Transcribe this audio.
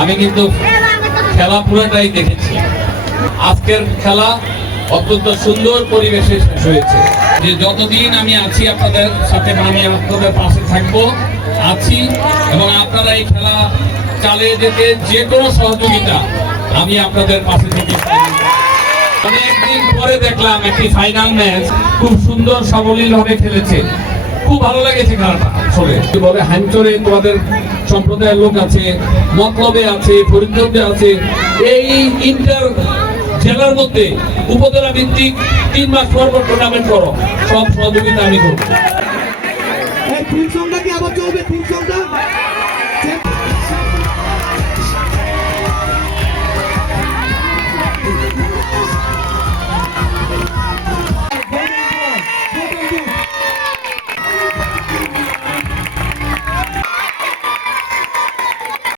আমি কিন্তু খেলা পুরোটাই দেখেছি। আজকের খেলা অত্যন্ত সুন্দর পরিবেশে শেষ হয়েছে। যে যতদিন আমি আছি আপনাদের সাথে, আমি আপনাদের পাশে থাকবো, আছি, এবং আপনারা এই খেলা চালিয়ে যেতে যে কোনো সহযোগিতা আমি আপনাদের পাশে থেকে অনেকদিন পরে দেখলাম একটি ফাইনাল ম্যাচ খুব সুন্দর সাবলীল ভাবে খেলেছে। খুব ভালো লেগেছে খেলাটা। আসলে বলে হাঞ্চরে তোমাদের সম্প্রদায়ের লোক আছে, মতলবে আছে, ফরিদগঞ্জে আছে। এই ইন্টার জেলার মধ্যে উপজেলা ভিত্তিক 3 মাস পর পর টুর্নামেন্ট করো, সব সহযোগিতা আমি করবো। এই থিম সংটা কি আবার চলবে? থিম সংটা